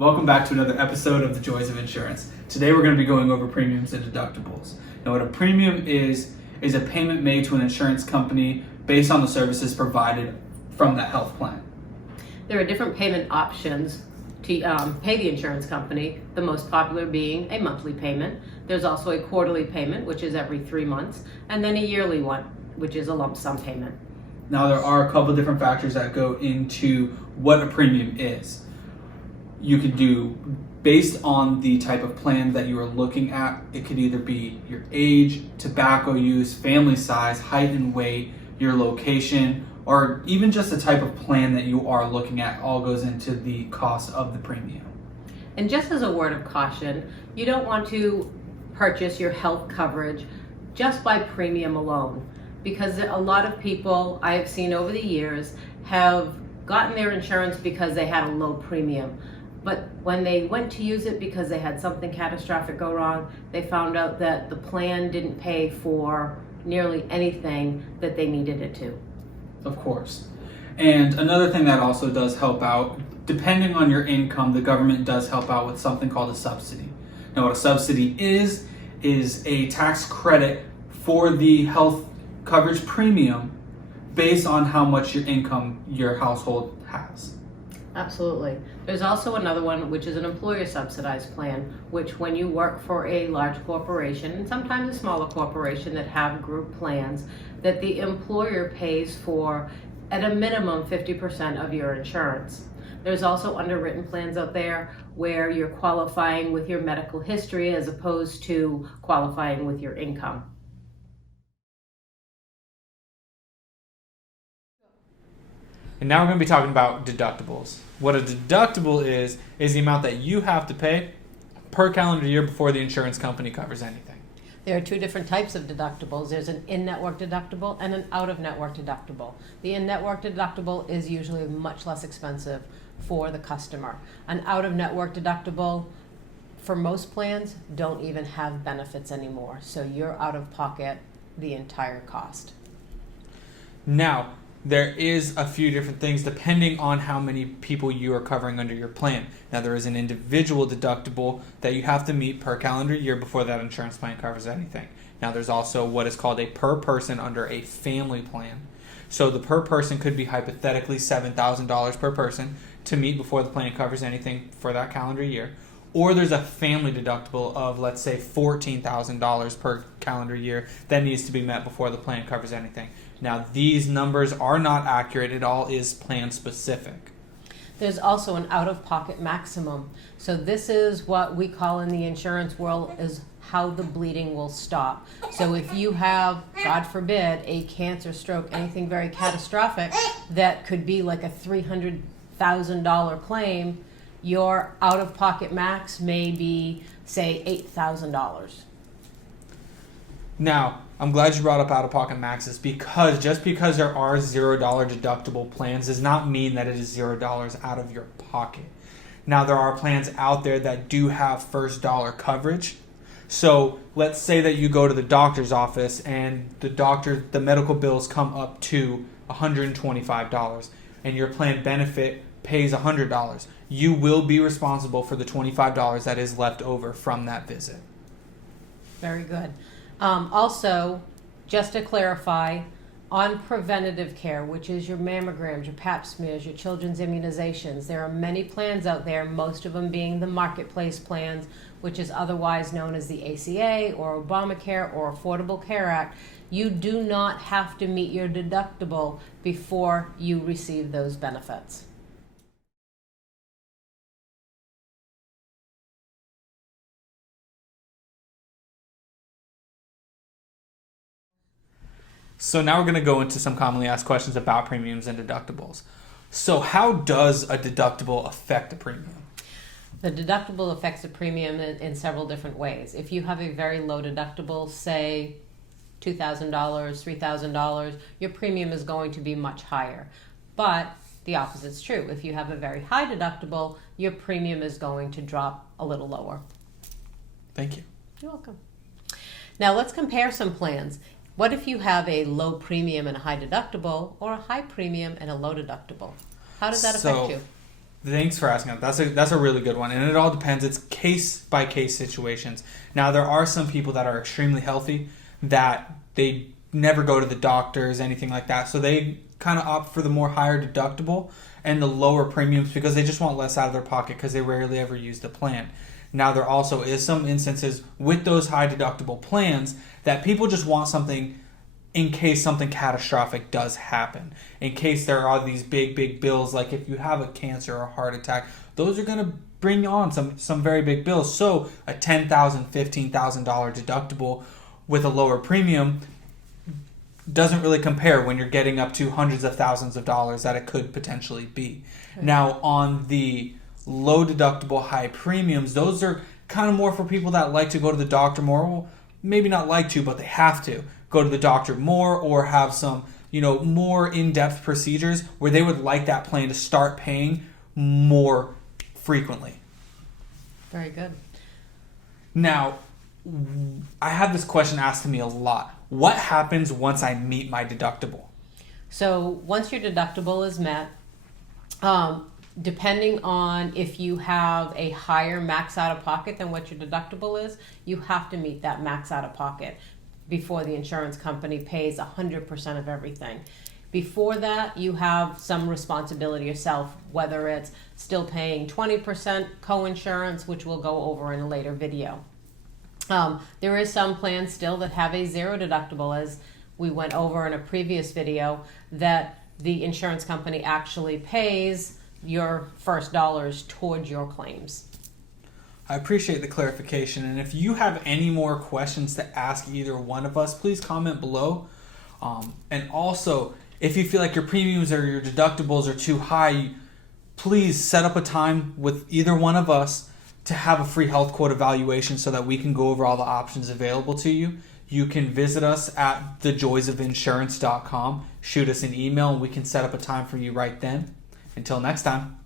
Welcome back to another episode of The Joys of Insurance. Today we're going to be going over premiums and deductibles. Now what a premium is a payment made to an insurance company based on the services provided from that health plan. There are different payment options to pay the insurance company, the most popular being a monthly payment. There's also a quarterly payment, which is every 3 months, and then a yearly one, which is a lump sum payment. Now there are a couple different factors that go into what a premium is. You could do based on the type of plan that you are looking at. It could either be your age, tobacco use, family size, height and weight, your location, or even just the type of plan that you are looking at all goes into the cost of the premium. And just as a word of caution, you don't want to purchase your health coverage just by premium alone, because a lot of people I have seen over the years have gotten their insurance because they had a low premium. But when they went to use it because they had something catastrophic go wrong, they found out that the plan didn't pay for nearly anything that they needed it to. Of course. And another thing that also does help out, depending on your income, the government does help out with something called a subsidy. Now what a subsidy is a tax credit for the health coverage premium based on how much your income your household has. Absolutely. There's also another one, which is an employer subsidized plan, which when you work for a large corporation, and sometimes a smaller corporation that have group plans, that the employer pays for at a minimum 50% of your insurance. There's also underwritten plans out there where you're qualifying with your medical history as opposed to qualifying with your income. And now we're going to be talking about deductibles. What a deductible is the amount that you have to pay per calendar year before the insurance company covers anything. There are two different types of deductibles. There's an in-network deductible and an out-of-network deductible. The in-network deductible is usually much less expensive for the customer. An out-of-network deductible, for most plans, don't even have benefits anymore. So you're out of pocket the entire cost. Now, there is a few different things depending on how many people you are covering under your plan. Now, there is an individual deductible that you have to meet per calendar year before that insurance plan covers anything. Now, there's also what is called a per person under a family plan. So the per person could be hypothetically $7,000 per person to meet before the plan covers anything for that calendar year. Or there's a family deductible of, let's say, $14,000 per calendar year that needs to be met before the plan covers anything. Now, these numbers are not accurate. It all is plan specific. There's also an out-of-pocket maximum. So this is what we call in the insurance world is how the bleeding will stop. So if you have, God forbid, a cancer, stroke, anything very catastrophic that could be like a $300,000 claim, your out-of-pocket max may be, say, $8,000. Now, I'm glad you brought up out-of-pocket maxes because just because there are $0 deductible plans does not mean that it is $0 out of your pocket. Now, there are plans out there that do have first dollar coverage. So let's say that you go to the doctor's office and the medical bills come up to $125 and your plan benefit pays $100. You will be responsible for the $25 that is left over from that visit. Very good. Also, just to clarify, on preventative care, which is your mammograms, your pap smears, your children's immunizations, there are many plans out there, most of them being the marketplace plans, which is otherwise known as the ACA or Obamacare or Affordable Care Act. You do not have to meet your deductible before you receive those benefits. So now we're going to go into some commonly asked questions about premiums and deductibles. So how does a deductible affect a premium? The deductible affects the premium in several different ways. If you have a very low deductible, say $2,000, $3,000, your premium is going to be much higher. But the opposite's true. If you have a very high deductible, your premium is going to drop a little lower. Thank you. You're welcome. Now let's compare some plans. What if you have a low premium and a high deductible, or a high premium and a low deductible? How does that affect you? Thanks for asking that. That's a really good one, and it all depends. It's case by case situations. Now there are some people that are extremely healthy that they never go to the doctors, anything like that, so they kind of opt for the more higher deductible and the lower premiums because they just want less out of their pocket because they rarely ever use the plan. Now there also is some instances with those high deductible plans that people just want something in case something catastrophic does happen. In case there are these big bills, like if you have a cancer or a heart attack, those are going to bring on some very big bills. So a $10,000, $15,000 deductible with a lower premium doesn't really compare when you're getting up to hundreds of thousands of dollars that it could potentially be. Okay. Now on the low deductible, high premiums, those are kind of more for people that like to go to the doctor more. Well, maybe not like to, but they have to go to the doctor more or have some, more in-depth procedures where they would like that plan to start paying more frequently. Very good. Now, I have this question asked to me a lot. What happens once I meet my deductible? So once your deductible is met, depending on if you have a higher max out of pocket than what your deductible is, you have to meet that max out of pocket before the insurance company pays 100% of everything. Before that, you have some responsibility yourself, whether it's still paying 20% co-insurance, which we'll go over in a later video. There is some plans still that have a zero deductible, as we went over in a previous video, that the insurance company actually pays your first dollars towards your claims. I appreciate the clarification, and if you have any more questions to ask either one of us, please comment below. And also, if you feel like your premiums or your deductibles are too high, please set up a time with either one of us to have a free health quote evaluation so that we can go over all the options available to you. You can visit us at thejoysofinsurance.com, shoot us an email, and we can set up a time for you right then. Until next time.